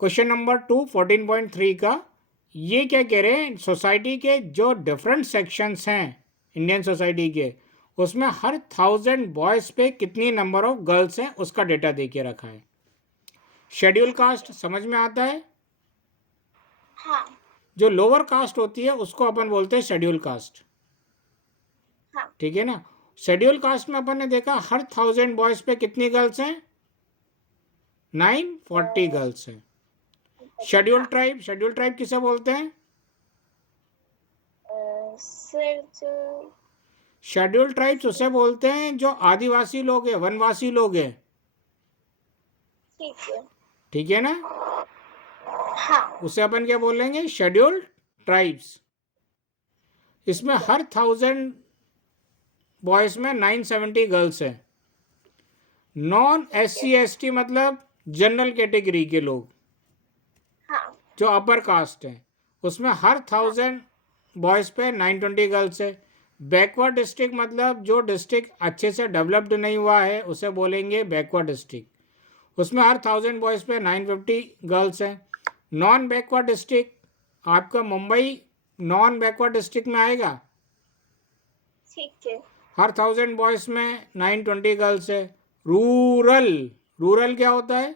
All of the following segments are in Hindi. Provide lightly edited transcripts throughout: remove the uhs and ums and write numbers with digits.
क्वेश्चन नंबर 2 14.3 का ये क्या कह रहे हैं, सोसाइटी के जो डिफरेंट सेक्शंस हैं इंडियन सोसाइटी के, उसमें हर 1000 बॉयज़ पे कितनी नंबर ऑफ गर्ल्स हैं उसका डेटा दे के रखा है। शेड्यूल कास्ट समझ में आता है? हाँ। जो लोअर कास्ट होती है उसको अपन बोलते हैं शेड्यूल कास्ट। हाँ। ठीक है ना। शेड्यूल कास्ट में अपन ने देखा हर 1000 बॉयज़ पे कितनी गर्ल्स हैं, 940 गर्ल्स हैं। शेड्यूल ट्राइब, शेड्यूल ट्राइब किसे बोलते हैं? सर जो शेड्यूल ट्राइब्स उसे बोलते हैं जो आदिवासी लोग हैं, वनवासी लोग हैं। ठीक है। ठीक है ना। हाँ। उसे अपन क्या बोलेंगे, शेड्यूल ट्राइब्स। इसमें हर 1000 बॉयज़ में 970 गर्ल्स हैं। नॉन SC ST मतलब जनरल कैटेगरी के लोग, हाँ। जो अपर कास्ट हैं, उसमें हर 1000 बॉयज़ पे 920 गर्ल्स है। बैकवर्ड डिस्ट्रिक्ट मतलब जो डिस्ट्रिक्ट अच्छे से डेवलप्ड नहीं हुआ है उसे बोलेंगे बैकवर्ड डिस्ट्रिक्ट, उसमें हर 1000 बॉयज़ पे 950 गर्ल्स हैं। नॉन बैकवर्ड डिस्ट्रिक्ट आपका मुंबई नॉन बैकवर्ड डिस्ट्रिक्ट में आएगा। ठीक है। हर 1000 बॉयज़ में 920 गर्ल्स है। रूरल, रूरल क्या होता है?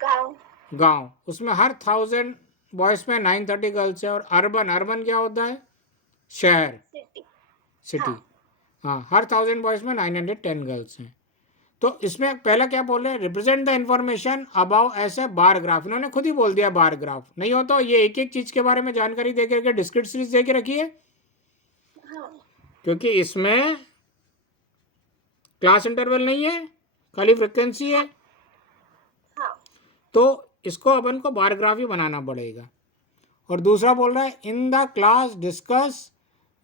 गांव। गांव, उसमें हर 1000 बॉयज़ में 930 गर्ल्स है। और अर्बन, अर्बन क्या होता है? शहर, सिटी। सिटी। हाँ। हाँ, हर 1000 बॉयज़ में 910 गर्ल्स हैं। तो इसमें पहला क्या बोल रहे हैं, रिप्रेजेंट द इंफॉर्मेशन अबाउ ऐसे बार ग्राफ। इन्होंने खुद ही बोल दिया बार ग्राफ नहीं हो तो ये एक एक चीज़ के बारे में जानकारी दे करके डिस्क्रीट सीरीज दे के रखी है, हाँ। क्योंकि इसमें क्लास इंटरवल नहीं है, खाली फ्रिक्वेंसी है। हाँ। तो इसको अपन को बार ग्राफ ही बनाना पड़ेगा। और दूसरा बोल रहा है in the class discuss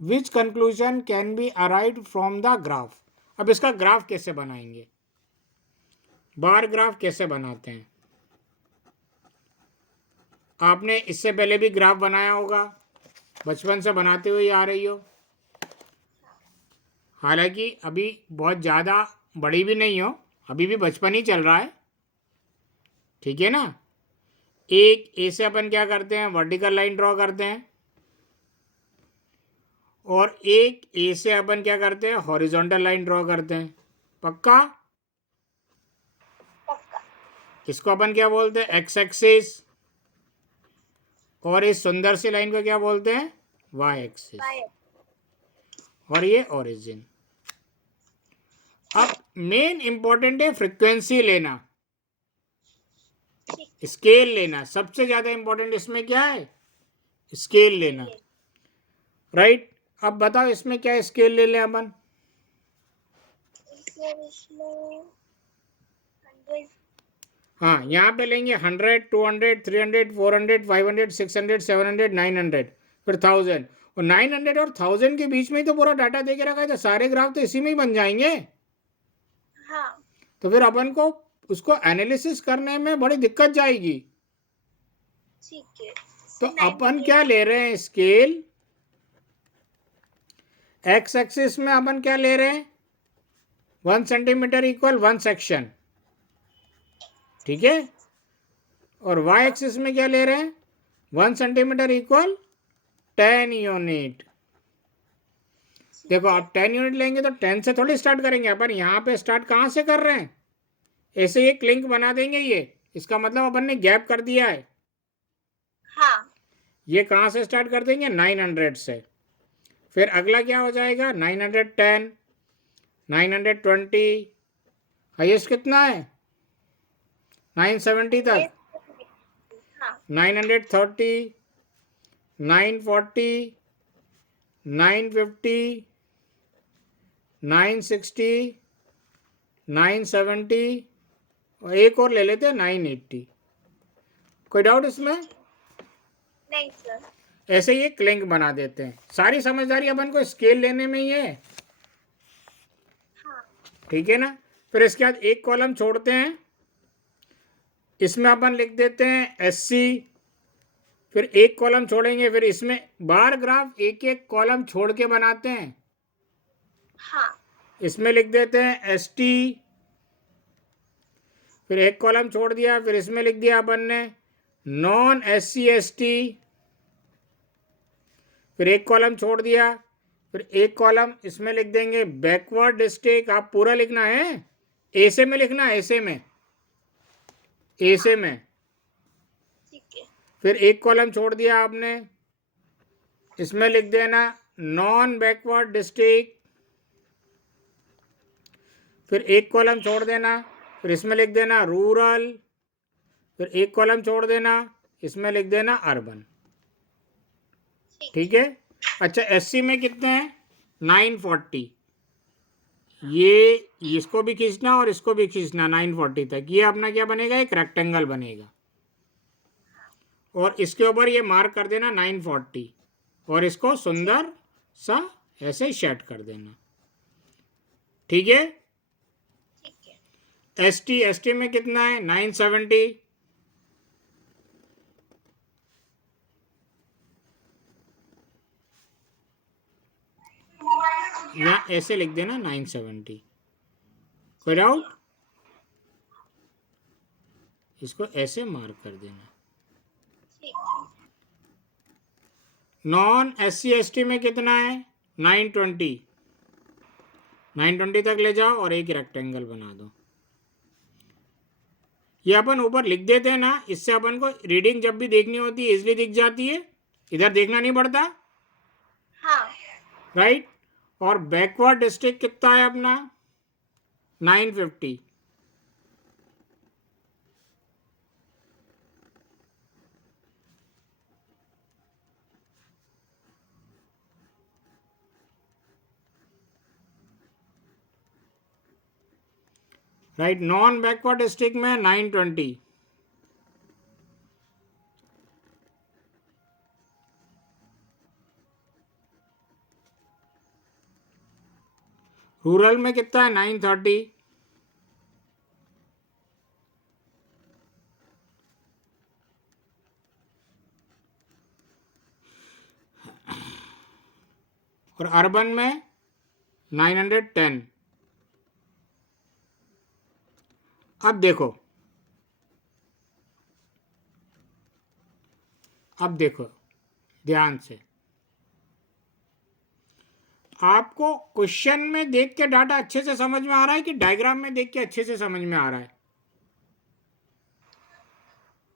which conclusion can be arrived from the graph. अब इसका ग्राफ कैसे बनाएंगे, बार ग्राफ कैसे बनाते हैं? आपने इससे पहले भी ग्राफ बनाया होगा, बचपन से बनाते हुए आ रही हो। हालांकि अभी बहुत ज़्यादा बड़ी भी नहीं हो, अभी भी बचपन ही चल रहा है। ठीक है ना। एक ए से अपन क्या करते हैं, वर्टिकल लाइन ड्रॉ करते हैं, और एक ए से अपन क्या करते हैं, हॉरिजॉन्टल लाइन ड्रॉ करते हैं। पक्का? पक्का। इसको अपन क्या बोलते हैं, एक्स एक्सिस। और इस सुंदर सी लाइन को क्या बोलते हैं, वाई एक्सिस। और ये ओरिजिन। अब मेन इंपॉर्टेंट है फ्रीक्वेंसी लेना, स्केल लेना। सबसे ज्यादा इंपॉर्टेंट इसमें क्या है, स्केल लेना। राइट। अब बताओ इसमें क्या स्केल ले लें अपन? हाँ, यहाँ पे लेंगे 100, 200, 300, 400, 500, 600, 700, 900, फिर 1000। और 900 और 1000 के बीच में ही तो पूरा डाटा दे के रखा है, तो सारे ग्राफ तो इसी में ही बन जाएंगे। हाँ। तो फिर अपन को उसको एनालिसिस करने में बड़ी दिक्कत जाएगी। ठीक है। तो अपन क्या ले रहे हैं, स्केल। एक्स एक्सिस में अपन क्या ले रहे हैं, 1 सेंटीमीटर इक्वल 1 सेक्शन। ठीक है। और वाई एक्सिस में क्या ले रहे हैं, 1 सेंटीमीटर इक्वल 10 यूनिट। देखो आप 10 यूनिट लेंगे तो 10 से थोड़ी स्टार्ट करेंगे अपन, यहाँ पे स्टार्ट कहाँ से कर रहे हैं, ऐसे एक लिंक बना देंगे। ये इसका मतलब अपन ने गैप कर दिया है। हाँ। ये कहाँ से स्टार्ट कर देंगे, 900 से। फिर अगला क्या हो जाएगा, 910, 920, हाइएस्ट कितना है 970 तक, 930, 940, 950, 960, 970, और एक और ले लेते हैं 980। कोई डाउट इसमें? नहीं सर। ऐसे ही एक लिंक बना देते हैं। सारी समझदारी अपन को स्केल लेने में ही है। हाँ। ठीक है ना। फिर इसके बाद एक कॉलम छोड़ते हैं, इसमें अपन लिख देते हैं SC। फिर एक कॉलम छोड़ेंगे, फिर इसमें बार ग्राफ एक एक कॉलम छोड़ के बनाते हैं। हाँ। इसमें लिख देते हैं ST। फिर एक कॉलम छोड़ दिया, फिर इसमें लिख दिया अपन ने नॉन SC ST, फिर एक कॉलम छोड़ दिया, फिर एक कॉलम इसमें लिख देंगे बैकवर्ड डिस्ट्रिक्ट। आप पूरा लिखना है, ऐसे में लिखना है, ऐसे में, ऐसे में। ठीक है। फिर एक कॉलम छोड़ दिया आपने, इसमें लिख देना नॉन बैकवर्ड डिस्ट्रिक्ट, फिर एक कॉलम छोड़ देना, फिर इसमें लिख देना रूरल, फिर एक कॉलम छोड़ देना, इसमें लिख देना अर्बन। ठीक है। अच्छा, SC में कितने हैं? 940। ये इसको भी खींचना और इसको भी खींचना 940 तक। ये अपना क्या बनेगा? एक रेक्टेंगल बनेगा, और इसके ऊपर ये मार्क कर देना 940, और इसको सुंदर सा ऐसे सेट कर देना। ठीक है। ठीक है। ST में कितना है? 970। यहाँ ऐसे लिख देना 970। कोई डाउट? इसको ऐसे मार्क कर देना। ठीक है। नॉन SC ST में कितना है? 920। 920 तक ले जाओ और एक रेक्टेंगल बना दो। ये अपन ऊपर लिख देते हैं ना, इससे अपन को रीडिंग जब भी देखनी होती है इजीली दिख जाती है, इधर देखना नहीं पड़ता। हाँ। राइट। और बैकवर्ड डिस्ट्रिक्ट कितना है अपना? 950। राइट। नॉन बैकवर्ड डिस्ट्रिक्ट में 920। रूरल में कितना है? 930। और अर्बन में 910। अब देखो, अब देखो ध्यान से, आपको क्वेश्चन में देख के डाटा अच्छे से समझ में आ रहा है कि डायग्राम में देख के अच्छे से समझ में आ रहा है?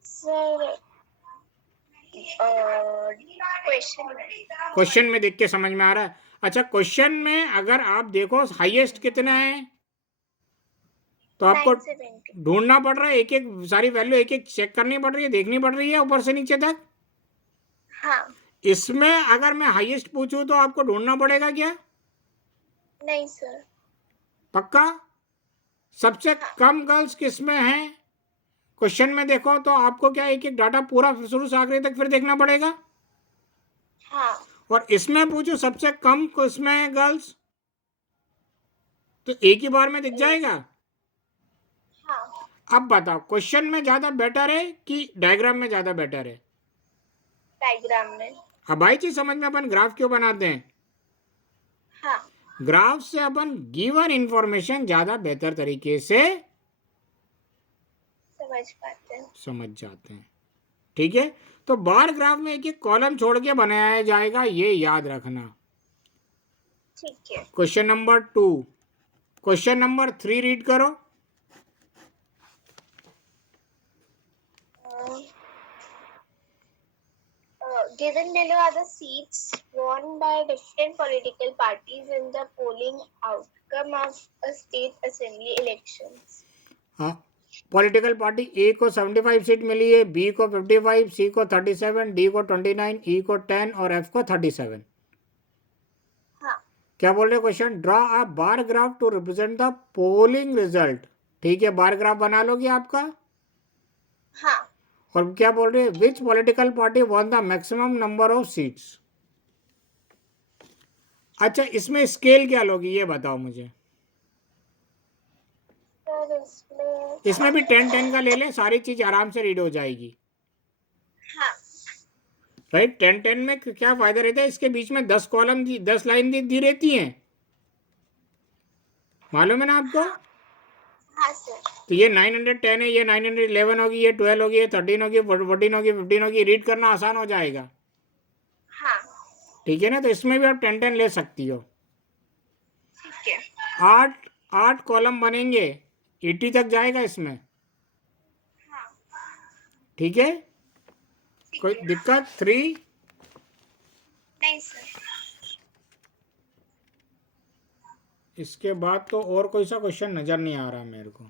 सर क्वेश्चन में देख के समझ में आ रहा है। अच्छा, क्वेश्चन में अगर आप देखो हाईएस्ट कितना है, तो आपको 970। ढूंढना पड़ रहा है, एक एक सारी वैल्यू एक एक चेक करनी पड़ रही है, देखनी पड़ रही है ऊपर से नीचे तक। हाँ। इसमें अगर मैं हाईएस्ट पूछूं तो आपको ढूंढना पड़ेगा क्या? नहीं सर। पक्का? सबसे कम गर्ल्स किसमें हैं? क्वेश्चन में देखो तो आपको क्या एक एक डाटा पूरा शुरू से आखिरी तक फिर देखना पड़ेगा। हाँ। और इसमें पूछो सबसे कम किसमें है गर्ल्स, तो एक ही बार में दिख जाएगा। हाँ। अब बताओ, क्वेश्चन में ज्यादा बेटर है कि डायग्राम में ज्यादा बेटर है? डायग्राम में। अब आई चीज समझ में, अपन ग्राफ क्यों बनाते हैं? हाँ। ग्राफ से अपन गिवन इंफॉर्मेशन ज्यादा बेहतर तरीके से समझ पाते हैं। समझ जाते हैं। ठीक है। तो बार ग्राफ में एक एक कॉलम छोड़ के बनाया जाएगा, ये याद रखना। ठीक है। Question number 2। Question number 3 read करो। Given below are the seats won by different political parties in the polling outcome of a state assembly elections. हाँ, पॉलिटिकल पार्टी ए को 75 सीट मिली है, बी को 55, सी को 37, डी को 29, ई को 10 और एफ को 37। हाँ। क्या बोल रहे question? Draw a bar graph to represent the polling result. ठीक है, बार ग्राफ बना लोगे आपका। हाँ। और क्या बोल रहे हैं? विच political party won the maximum number of seats. अच्छा, इसमें स्केल क्या लोगी ये बताओ मुझे। इसमें भी 10-10 का ले लें, सारी चीज आराम से रीड हो जाएगी। हाँ। राइट। 10-10 में क्या फायदा रहता है? इसके बीच में 10 कॉलम 10 लाइन दी रहती हैं, मालूम है ना आपको? हाँ सर। तो ये 910 है, ये 911 होगी, ये 12 होगी, ये 13 होगी, 14 होगी, 15 होगी। रीड करना आसान हो जाएगा, हाँ ठीक है ना। तो इसमें भी आप 10 ले सकती हो। ठीक है। 8 कॉलम बनेंगे, 80 तक जाएगा इसमें, हाँ ठीक है। ठीक कोई है। दिक्कत? 3। नहीं सर। इसके बाद तो और कोई सा क्वेश्चन नज़र नहीं आ रहा मेरे को।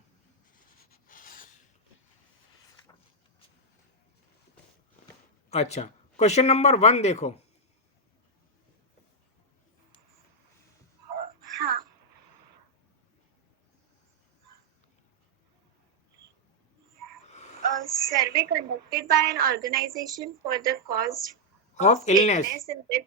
अच्छा, क्वेश्चन नंबर 1 देखो। हाँ। A survey conducted by an organization for the cause of of illness illness in the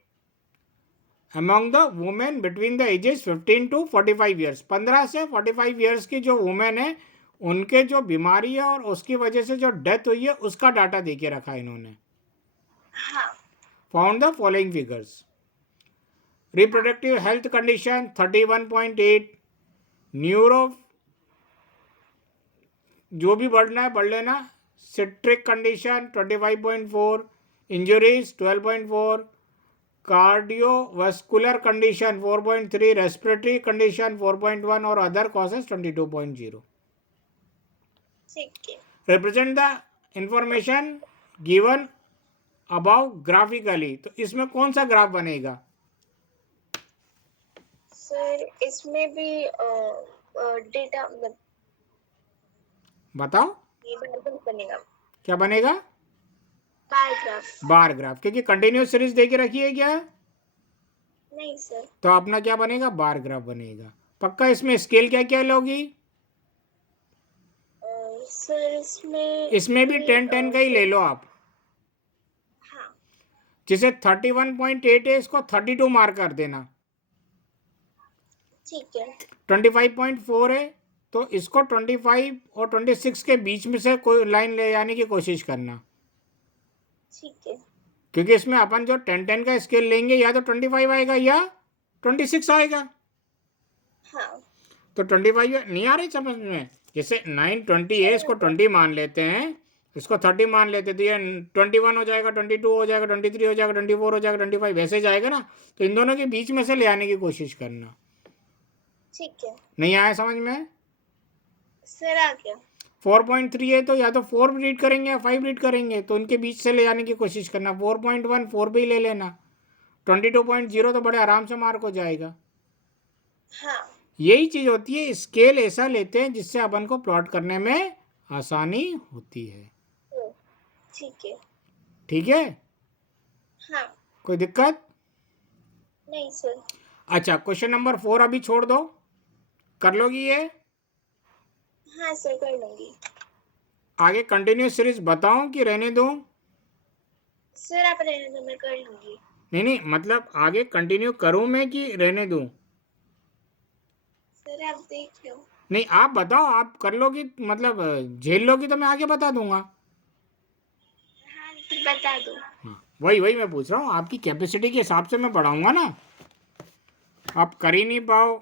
among the women between the ages 15 to 45 years. 15 से 45 ईयर्स की जो वुमेन है, उनके जो बीमारी है और उसकी वजह से जो डेथ हुई है, उसका डाटा दे के रखा है इन्होंने। हाँ found the following figures. Reproductive health condition 31.8, neuro जो भी बढ़ना है बढ़ लेना, citric condition 25.4, injuries 12.4, cardiovascular condition 4.3, respiratory condition 4.1 और अदर कॉजेज 22.0। ठीक है। Represent the information given about graphically. तो इसमें कौन सा ग्राफ बनेगा? सर इसमें भी डेटा बताओ ये बार बनेगा। क्या बनेगा? Bar graph. बार ग्राफ, क्योंकि कंटिन्यूस सीरीज दे के रखी है क्या? नहीं सर। तो अपना क्या बनेगा? बार ग्राफ बनेगा पक्का। इसमें स्केल क्या क्या लोगी? सर इसमें भी 10-10 का ही ले लो आप। हाँ जिसे 31.8 है, इसको 32 मार्क कर देना। ठीक है। 25.4 है, तो इसको 25 और 26 के बीच में से कोई लाइन ले जाने की कोशिश करना, ठीक है। क्योंकि इसमें अपन जो 10-10 का स्केल लेंगे, या तो 25 आएगा या 26 आएगा। हाँ तो 25 नहीं आ रही समझ में? जैसे 920 है, इसको 20 मान लेते हैं, इसको 30 मान लेते, तो ये 21 हो जाएगा, 22 हो जाएगा, 23 हो जाएगा, 24 हो जाएगा, 25 वैसे जाएगा ना। तो इन दोनों के बीच में से ले आने की कोशिश करना। ठीक है। नहीं आया समझ में? सर आ गया। 4.3 है, तो या तो 4 रीड करेंगे या 5 रीड करेंगे, तो उनके बीच से ले जाने की कोशिश करना। 4.1 4 भी ले लेना। 22.0 तो बड़े आराम से मार्क हो जाएगा। हाँ यही चीज़ होती है, स्केल ऐसा लेते हैं जिससे अपन को प्लॉट करने में आसानी होती है। ठीक है। ठीक है, हाँ कोई दिक्कत? नहीं सर। अच्छा, क्वेश्चन नंबर 4 अभी छोड़ दो, कर लोगी ये? हाँ सर कर लूंगी। आगे कंटिन्यूस सीरीज बताऊं कि रहने दूं? सर आप रहने दो, मैं कर लूंगी। नहीं नहीं, मतलब आगे कंटिन्यू करूं मैं कि रहने दूं? सर आप देख लो। नहीं, आप बताओ, आप कर लोगी, मतलब झेल लोगी तो मैं आगे बता दूंगा। हाँ फिर बता दो। हाँ, वही वही मैं पूछ रहा हूँ, आपकी कैपेसिटी के हिसाब से मैं पढ़ाऊंगा ना। आप कर ही नहीं पाओ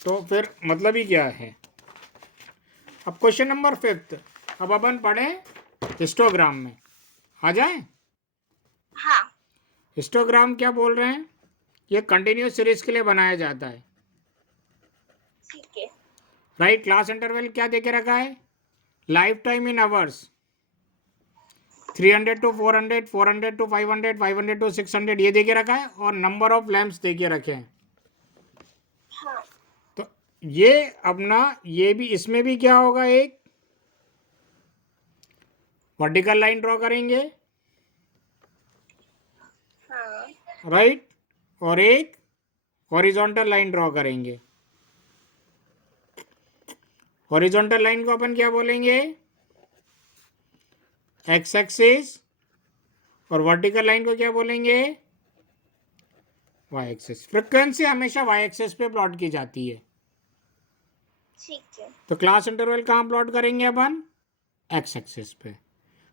तो फिर मतलब ही क्या है। अब क्वेश्चन नंबर 5 अब अपन पढ़ें हिस्टोग्राम में। आ जाए? हाँ हिस्टोग्राम क्या बोल रहे हैं? ये कंटिन्यूस सीरीज के लिए बनाया जाता है। ठीक है। राइट, क्लास इंटरवल क्या दे के रखा है? Life time in hours 300 to 400, 400 to 500, 500 to 600 ये दे के रखा है, और नंबर ऑफ लैंप्स दे के रखे हैं। हाँ तो ये अपना ये भी, इसमें भी क्या होगा, एक वर्टिकल लाइन ड्रॉ करेंगे, हाँ राइट, और एक हॉरिजॉन्टल लाइन ड्रॉ करेंगे। हॉरिजॉन्टल लाइन को अपन क्या बोलेंगे? एक्स एक्सिस, और वर्टिकल लाइन को क्या बोलेंगे? Y axis. फ्रीक्वेंसी हमेशा वाई एक्सिस पे प्लॉट की जाती है। ठीक है। तो क्लास इंटरवल कहाँ प्लॉट करेंगे अपन? एक्स एक्सिस पे।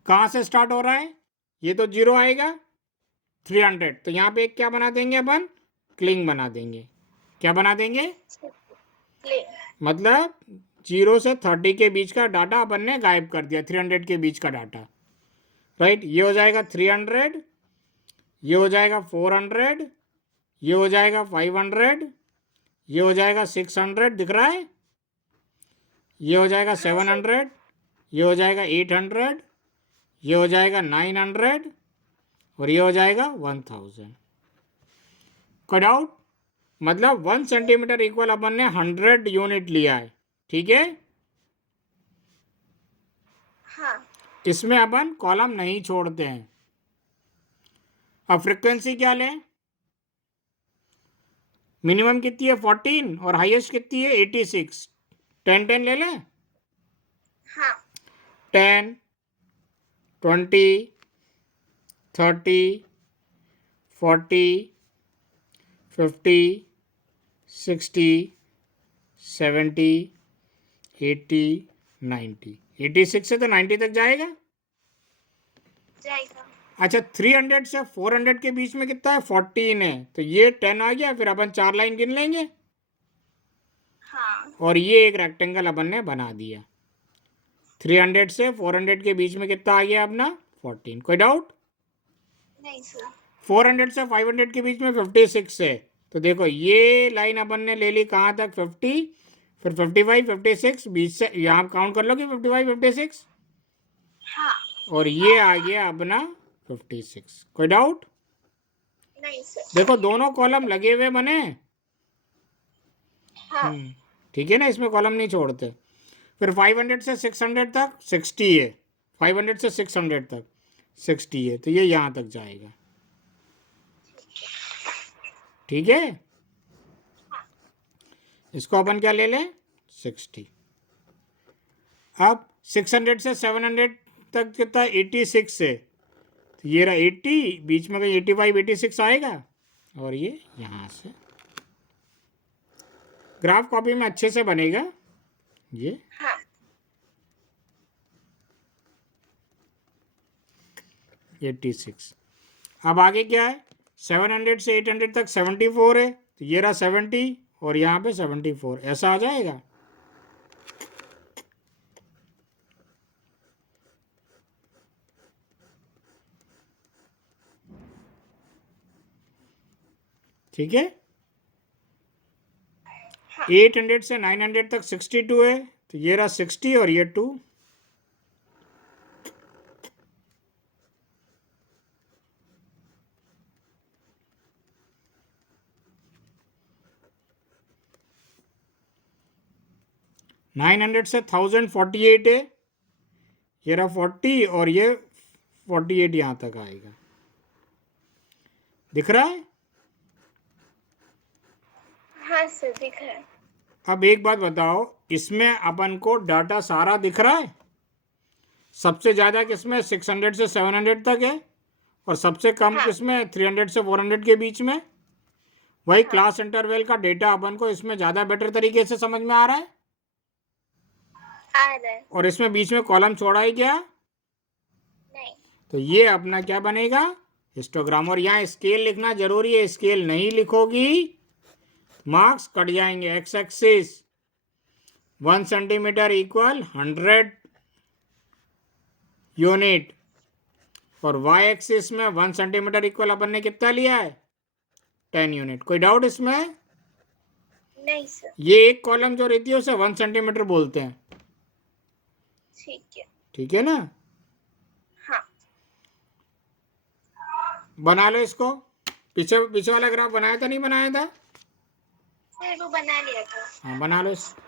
कहाँ से स्टार्ट हो रहा है? ये तो 0 आएगा, 300, तो यहाँ पे एक क्या बना देंगे अपन? क्लिंग बना देंगे। क्या बना देंगे? ले मतलब 0 से 30 के बीच का डाटा अपन ने गायब कर दिया, 300 के बीच का डाटा, राइट। ये हो जाएगा 300, ये हो जाएगा 400, ये हो जाएगा 500, ये हो जाएगा 600, दिख रहा है, ये हो जाएगा 700, ये हो जाएगा 800, ये हो जाएगा 900 और ये हो जाएगा 1000। कोई डाउट? मतलब 1 सेंटीमीटर इक्वल अपन ने 100 यूनिट लिया है, ठीक है। हाँ इसमें अपन कॉलम नहीं छोड़ते हैं। अब फ्रीक्वेंसी क्या लें? मिनिमम कितनी है 14 और हाईएस्ट कितनी है 86। 10 ले लें। हाँ 10, 20, 30, 40, 50, 60, 70, 80, 90। 86 से तो 90 तक जाएगा। जाएगा। अच्छा 300 से 400 के बीच में कितना है 14 है, तो ये 10 आ गया। फिर अपन 4 लाइन गिन लेंगे हाँ और ये एक रेक्टेंगल अपन ने बना दिया। 300 से 400 के बीच में कितना आ गया अपना 14। कोई डाउट? नहीं सर। 400 से 500 के बीच में 56 है, तो देखो ये लाइन अपन ने ले ली कहाँ तक 50, फिर 55, 56 बीच से यहाँ काउंट कर लो कि 55, 56 हाँ और ये आ गया अपना 56। कोई डाउट? नहीं सर। देखो दोनों कॉलम लगे हुए बने। हाँ ठीक है ना, इसमें कॉलम नहीं छोड़ते। फिर 500 से 600 तक 60 है, 500 से 600 तक 60 है, तो ये यहाँ तक जाएगा, ठीक है। इसको अपन क्या ले लें 60। अब 600 से 700 तक कितना 86 है, तो ये रहा 80, बीच में कहीं 85, 86 आएगा और ये यहाँ से ग्राफ कॉपी में अच्छे से बनेगा ये। हाँ 86। अब आगे क्या है 700 से 800 तक 74 है, तो ये रहा 70 और यहाँ पे 74, ऐसा आ जाएगा। ठीक है। 800 से 900 तक 62 है, तो ये रहा 60 और ये 2। नाइन 900 से 1048 है, ये रहा 40 और ये 48 यहाँ तक आएगा, दिख रहा है। हाँ सर दिख रहा है। अब एक बात बताओ, इसमें अपन को डाटा सारा दिख रहा है? सबसे ज़्यादा किसमें 600 से 700 तक है और सबसे कम हाँ। किसमें 300 से 400 के बीच में। वही क्लास इंटरवल का डेटा अपन को इसमें ज़्यादा बेटर तरीके से समझ में आ रहा है। आ रहा है। और इसमें बीच में कॉलम छोड़ा ही क्या? नहीं। तो ये अपना क्या बनेगा हिस्टोग्राम। और यहाँ स्केल लिखना जरूरी है, स्केल नहीं लिखोगी मार्क्स कट जाएंगे। X axis 1 centimetre equal 100 unit और वाई एक्सिस में 1 सेंटीमीटर इक्वल अपन ने कितना लिया है 10 यूनिट। कोई डाउट इसमें? नहीं सर। ये एक कॉलम जो रहती है उसे 1 सेंटीमीटर बोलते हैं, ठीक है। ठीक है ना। हाँ बना लो इसको। पीछे वाला ग्राफ बनाया था नहीं बनाया था? सर वो बना लिया था। हाँ बना लो इसको।